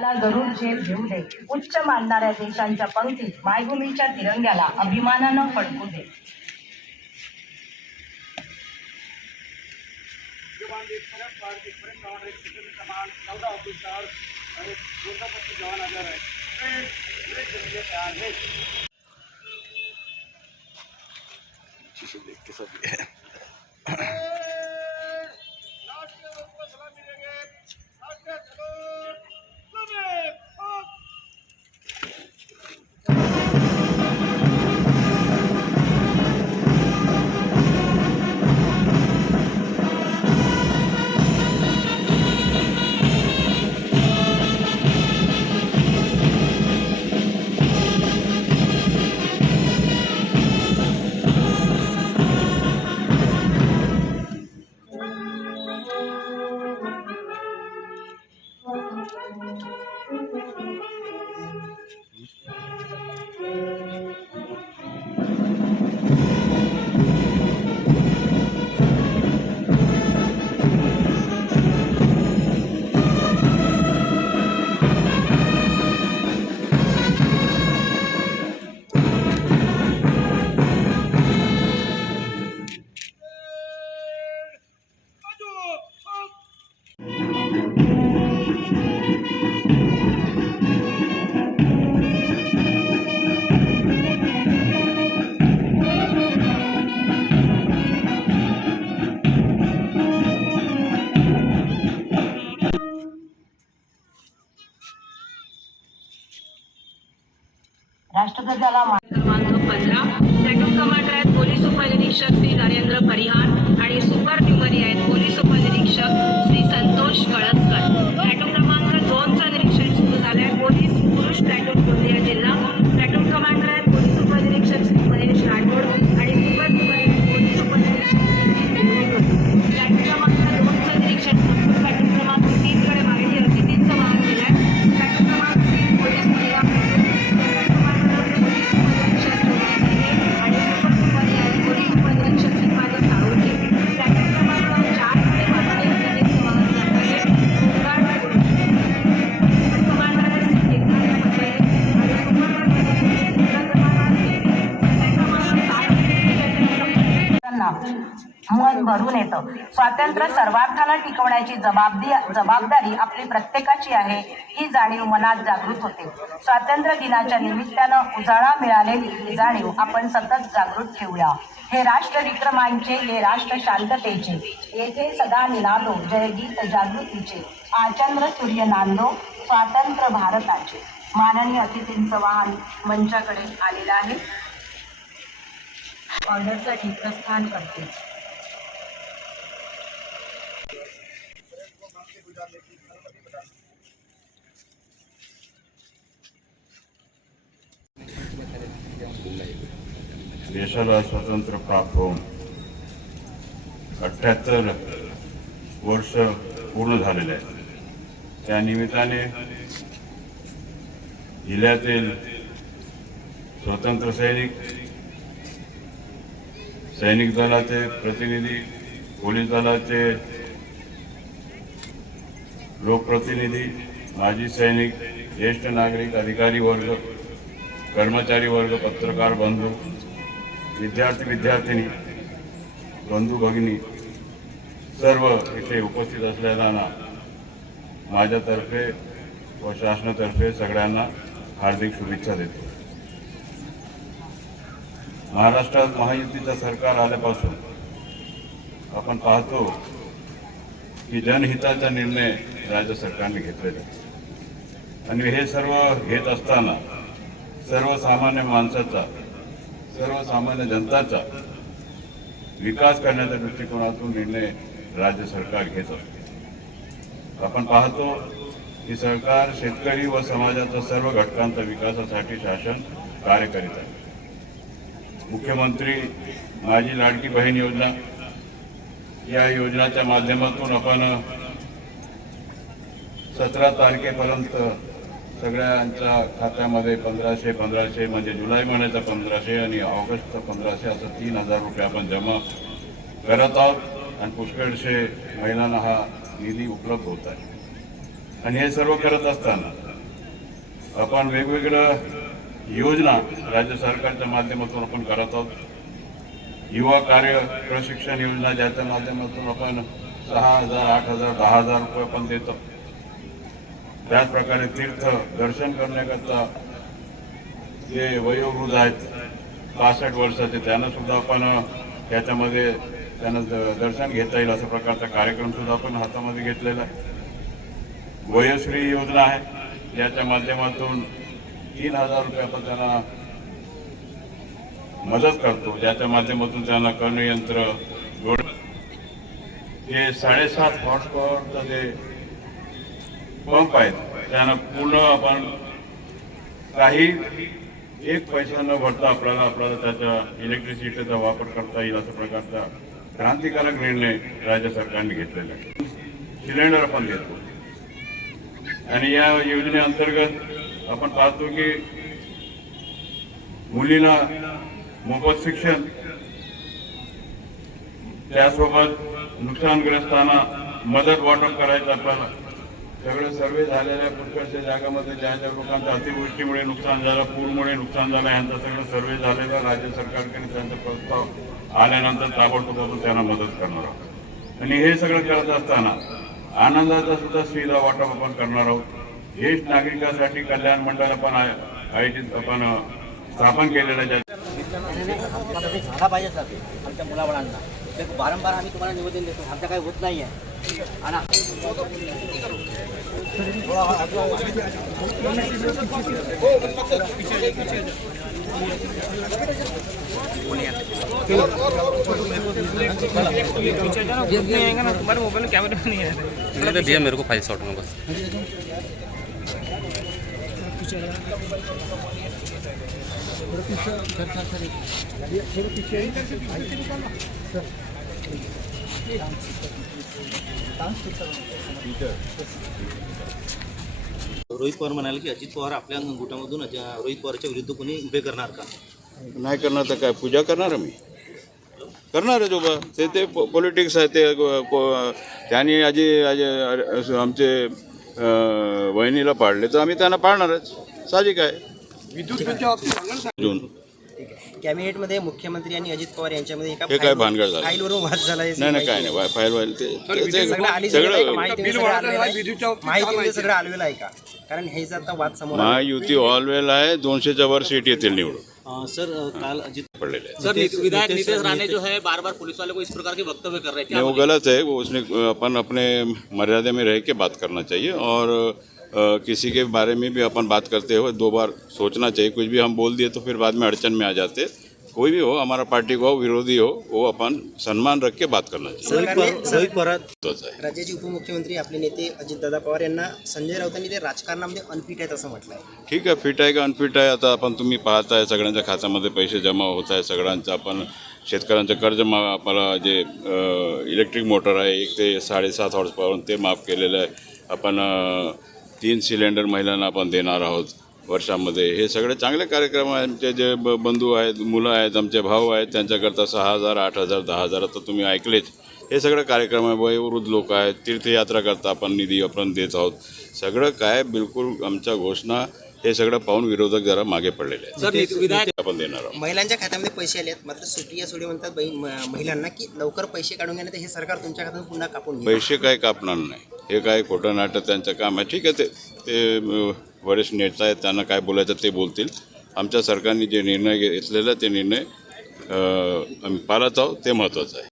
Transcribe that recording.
त्याला गरुड झेल घेऊ दे. उच्च मानणाऱ्या देशांच्या पंक्तीत मायभूमीच्या तिरंग्याला अभिमानानं फडकू दे. जवान राष्ट्रध्वजाला मा- क्रमांक पंधरा. प्लॅटून कमांडर आहेत पोलीस उपनिरीक्षक श्री नरेंद्र परिहार आणि सुपर न्युमरी आहेत पोलीस उपनिरीक्षक श्री संतोष कळसकर. मन भरून येतं. स्वातंत्र्य सर्वार्थाला टिकवण्याची जबाबदी जबाबदारी आपली प्रत्येकाची आहे ही जाणीव मनात जागृत होते. स्वातंत्र्य दिनाच्या निमित्तानं उजाळा मिळालेली ही जाणीव आपण सतत जागृत ठेवूया. हे राष्ट्र विक्रमांचे हे राष्ट्र शांततेचे येथे सदा निनादो जयगीत जागृतीचे आचंद्र सूर्य नांदो स्वातंत्र्य भारताचे. माननीय अतिथींचं वाहन मंचाकडे आलेलं आहे. ऑर्डरसाठी प्रस्थान करते. देशाला स्वातंत्र्य प्राप्त होऊन अठ्ठ्याहत्तर वर्ष पूर्ण झालेले आहे त्या निमित्ताने जिल्ह्यातील स्वतंत्र सैनिक सैनिक दलाचे प्रतिनिधी पोलीस दलाचे लोकप्रतिनिधी माजी सैनिक ज्येष्ठ नागरिक अधिकारी वर्ग कर्मचारी वर्ग पत्रकार बंधू विद्यार्थी विद्यार्थिनी बंधू भगिनी सर्व इथे उपस्थित असलेल्यांना माझ्यातर्फे व शासनातर्फे सगळ्यांना हार्दिक शुभेच्छा देतो. महाराष्ट्रात महायुतीचं सरकार आल्यापासून आपण पाहतो की जनहिताचा निर्णय राज्य सरकारने घेतलेला आणि हे सर्व घेत असताना सर्वसामान्य माणसाचा सर्वसामान्य जनताचा विकास करण्याच्या दृष्टिकोनातून निर्णय राज्य सरकार घेत असते आपण पाहतो की सरकार शेतकरी व समाजाच्या सर्व घटकांचा विकासासाठी शासन कार्य करीत आहे. मुख्यमंत्री माझी लाडकी बहीण योजना या योजनाच्या माध्यमातून आपण सतरा तारखेपर्यंत सगळ्यांच्या खात्यामध्ये पंधराशे पंधराशे म्हणजे जुलै महिन्याचा पंधराशे आणि ऑगस्टचा पंधराशे असं तीन हजार रुपये आपण जमा करत आहोत. आणि पुष्कळशे महिलांना हा निधी उपलब्ध होत आहे. आणि हे सर्व करत असताना आपण वेगवेगळं योजना राज्य सरकारच्या माध्यमातून आपण करत आहोत. युवा कार्य प्रशिक्षण योजना ज्याच्या माध्यमातून आपण सहा हजार आठ हजार दहा हजार रुपये पण देतो. त्याचप्रकारे तीर्थ दर्शन करण्याकरता जे वयोवृद्ध आहेत पासष्ट वर्षाचे त्यांना सुद्धा आपण त्याच्यामध्ये त्यांना द- दर्शन घेता येईल अशा प्रकारचा कार्यक्रम सुद्धा आपण हातामध्ये घेतलेला आहे. वयोश्री योजना आहे ज्याच्या माध्यमातून तीन हजार रुपये आपण त्यांना मदत करतो. ज्याच्या माध्यमातून त्यांना कर्णयंत्र गोड हे साडेसात हॉर्स पॉवरचं जे पंप आहेत त्यांना पूर्ण आपण काही एक पैसा न भरता आपल्याला आपल्याला त्याच्या इलेक्ट्रिसिटीचा वापर करता येईल अशा प्रकारचा क्रांतिकारक निर्णय राज्य सरकारने घेतलेला आहे. सिलेंडर आपण घेतो. आणि या योजनेअंतर्गत आपण पाहतो की मुलींना मोफत शिक्षण त्यासोबत नुकसानग्रस्तांना मदत वाटप करायचं आपल्याला सगळे सर्वे झालेल्या पुष्कळच्या जागामध्ये ज्या ज्या लोकांचं अतिवृष्टीमुळे नुकसान झालं पूरमुळे नुकसान झालं यांचा सगळं सर्वे झालेला राज्य सरकारकडे त्यांचा प्रस्ताव आल्यानंतर ताबडतोब आपण त्यांना मदत करणार आहोत. आणि हे सगळं करत असताना आनंदाचा सुद्धा सुविधा वाटप आपण करणार आहोत. ज्येष्ठ नागरिकांसाठी कल्याण मंडळ आपण आयोजित आपण स्थापन केलेलं आहे ज्या आम्हाला ते झाला पाहिजे सर आमच्या मुलाबाळांना ते वारंवार आम्ही तुम्हाला निवेदन देतो आमचं काही होत नाही आहे आणि तो भैया मेरे को फ़ाइल शॉट में बस रोहित पवार म्हणाले की अजित पवार आपल्या गुटामधून रोहित पवारच्या विरुद्ध कोणी उभे करणार का? नाही करणार तर काय? पूजा करणार मी. करणार आहे जोबा. ते ते पॉलिटिक्स आहे ते त्यांनी आजी आमचे वहिनीला पाडले तर आम्ही त्यांना पाडणारच. साहजिक आहे. जून कॅबिनेटमध्ये मुख्यमंत्री आणि अजित पवार यांच्यामध्ये एका हे काय भानगड झालं? फाईलवरून वाद झाला नाही नाही काय नाही फाईल वाईल ते ते- ते सगळं आली सगळं आहे का? सगळं माहितीमध्ये सगळं आलेलं आहे? माहितीमध्ये सगळं आलेलं आहे का कारण हे जर आता वाद समोर आला. महायुती ऑलवेल आहे दोनशेच्या वर सीट येतील निवडून सर काल अजित पडलेले आहे सर नित- विधायक नितेश राणे जो है बार बार पुलिस वाले को इस प्रकार के वक्तव्य कर रहे हैं नहीं वो गलत है वो उसने अपन अपने मर्यादा में रह के बात करना चाहिए और किसी के बारे में भी अपन बात करते हुए दो बार सोचना चाहिए। कुछ भी हम बोल दिए तो फिर बाद में अड़चन में आ जाते। कोई भी हो हमारा पार्टी को हो विरोधी हो वो अपन सम्मान रख के बात आहे राज्याचे उपमुख्यमंत्री आपले नेते अजितदादा पवार यांना संजय राऊतांनी ते राजकारणामध्ये अनफिट आहेत असं म्हटलं आहे ठीक आहे फिट आहे का अनफिट आहे? आता आपण तुम्ही पाहताय सगळ्यांच्या खात्यामध्ये पैसे जमा होत आहे सगळ्यांचं आपण शेतकऱ्यांचं कर्ज मा आपल्याला जे इलेक्ट्रिक मोटर आहे एक ते साडेसात हॉर्स पॉवर ते माफ केलेलं आहे. आपण तीन सिलेंडर महिलांना आपण देणार आहोत वर्षामध्ये. हे सगळे चांगले कार्यक्रम आहे आमचे जे ब बंधू आहेत मुलं आहेत आमचे भाऊ आहेत त्यांच्याकरता सहा हजार आठ हजार दहा हजार आता तुम्ही ऐकलेच हे सगळं कार्यक्रम आहे. वयोवृद्ध लोक आहेत. तीर्थयात्रा करता आपण निधी आपण देत आहोत. सगळं काय बिलकुल आमच्या घोषणा हे सगळं पाहून विरोधक जरा मागे पडलेले आहेत. आपण देणार आहोत. महिलांच्या खात्यामध्ये पैसे आले आहेत मात्र सुप्रिया सुळे म्हणतात महिलांना की लवकर पैसे काढून घेण्यात हे सरकार तुमच्या खात्यातून पुन्हा कापून घेईल? पैसे काय कापणार नाही. हे काय खोटं नाटक त्यांचं काम आहे. ठीक आहे ते ते वरिष्ठ नेता आहेत त्यांना काय बोलायचं ते बोलतील. आमच्या सरकारने जे निर्णय घेतलेला ते निर्णय आम्ही पाळत आहोत ते महत्त्वाचं आहे.